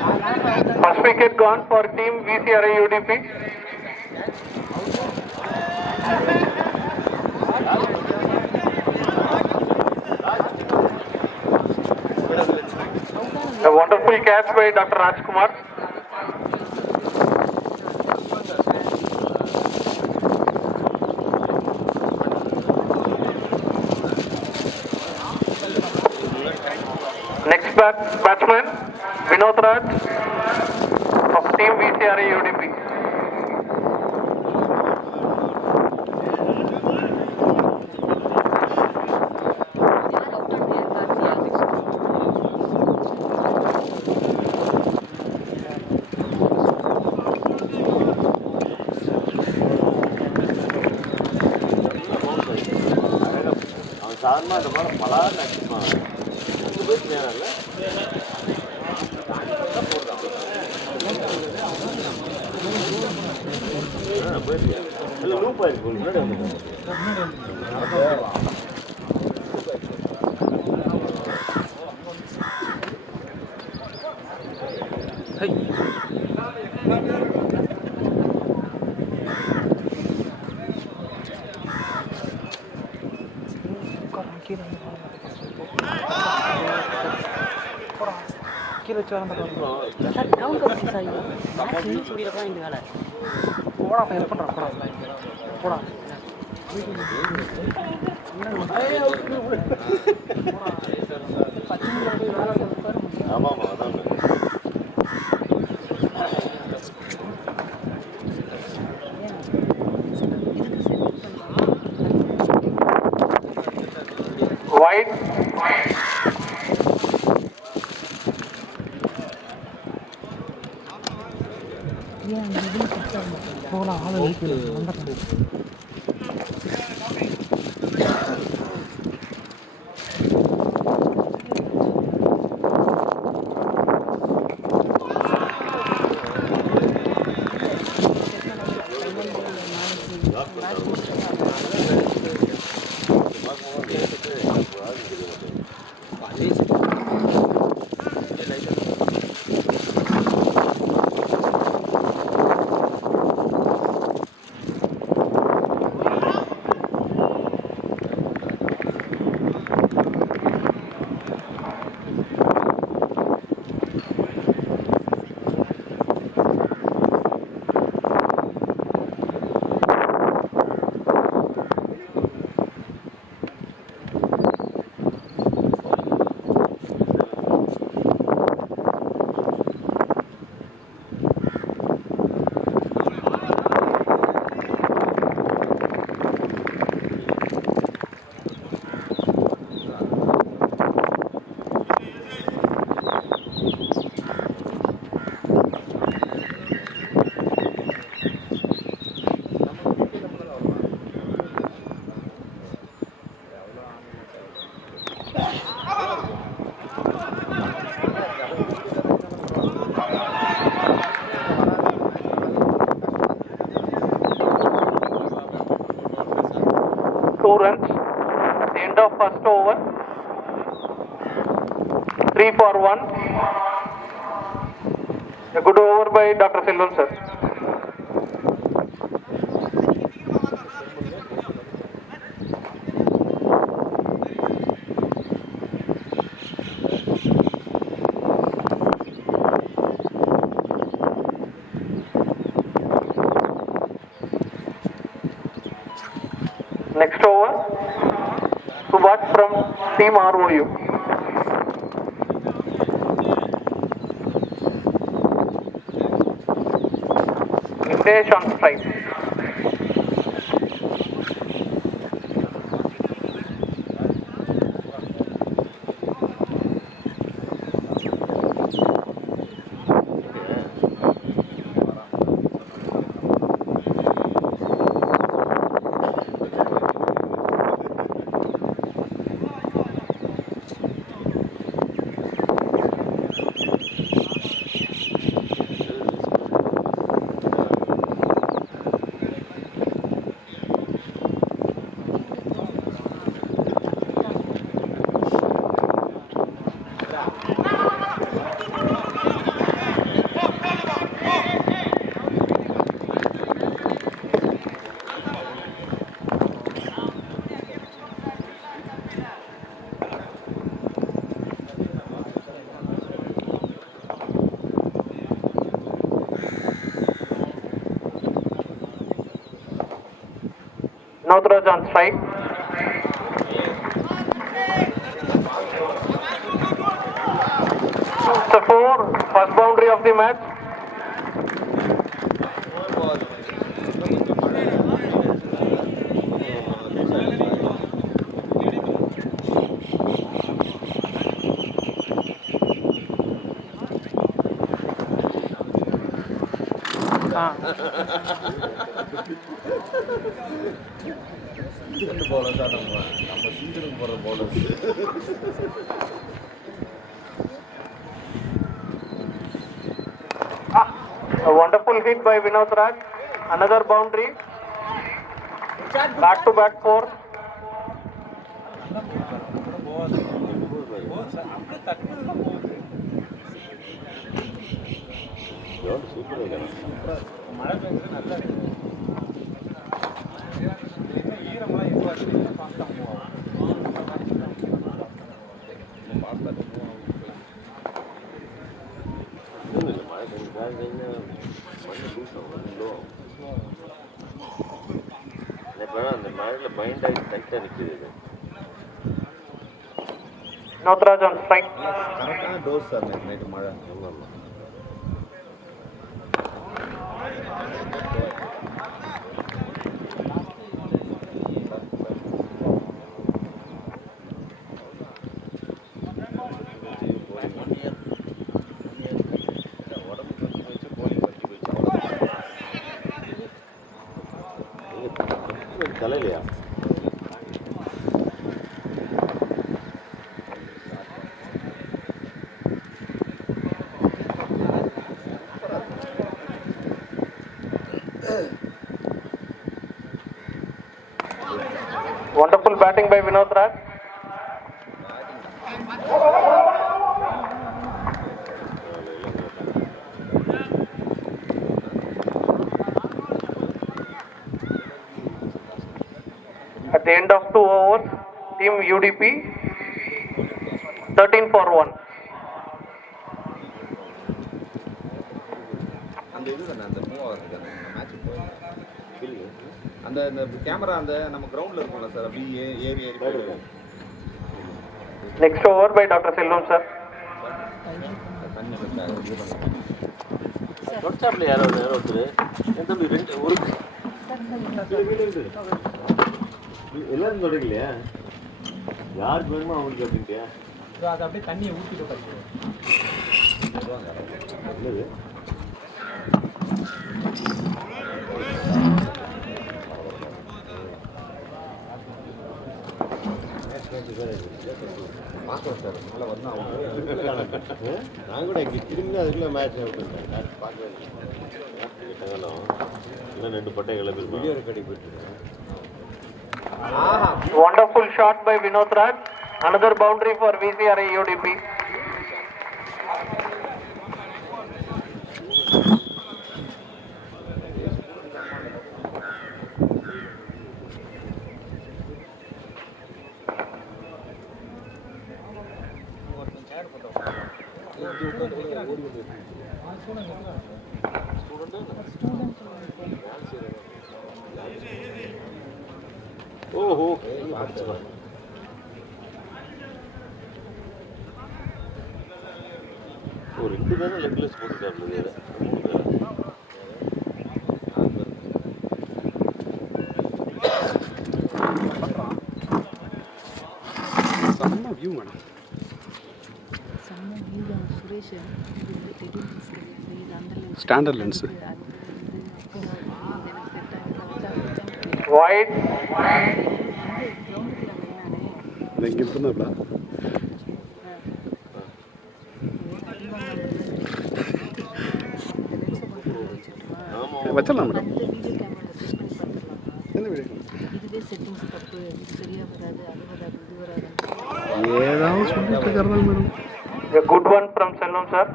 First wicket gone for team VCRI UDP. A wonderful catch by Dr. Rajkumar. Next batsman, Vinod Raj of team VCRI UDP. Wide. Runs at the end of first over. 3 for 1. A good over by Dr. Selvam sir. Next over, Subhash from team ROU. Hitesh on strike. Vinod on strike. It's a 4, first boundary of the match. A wonderful hit by Vinod Raj. Another boundary. Back to back 4. Vinod Raj on strike. Wonderful batting by Vinod Raj. At the end of 2 overs, team UDP 13 for 1. அந்த camera அந்த நம்ம கிரவுண்ட்ல இருக்கும்ல sir அப்படியே ஏறி போயிடுங்க. Next over by Dr. Selvam sir. வாட்ஸ்அப்ல யாரோ ஒருத்தர் என் தம்பி ரெண்டு ஒரு எல்லாரும் சொல்றீங்களா யாருக்கு வேணுமோ அவங்களுக்கு அப்படின்ட்டியா அது அப்படியே தண்ணியை ஊற்றிட்டு படிக்கிறோம். நான் கூட இங்கே திரும்பி அதுக்குள்ள மேட்ச் பார்க்கவே இன்னும் 2 பட்டை கிளம்பி வீடியோ ரெக்கார்டிங் போயிட்டு. Wonderful shot by Vinod Raj. Another boundary for VCRA UDP. ஓஹோ ஒரு 2 தானே லெக்லெஸ் போட்டுட்டாப்ல வேற 3 பேர். செம்ம view madam. Standard lens Wide. இங்கே இருந்தாப்ல வச்சிடலாம் மேடம். எந்த வீடியோ ஏதாவது சொல்லிட்டு இருக்கிறதா madam. A good one from Selvam sir.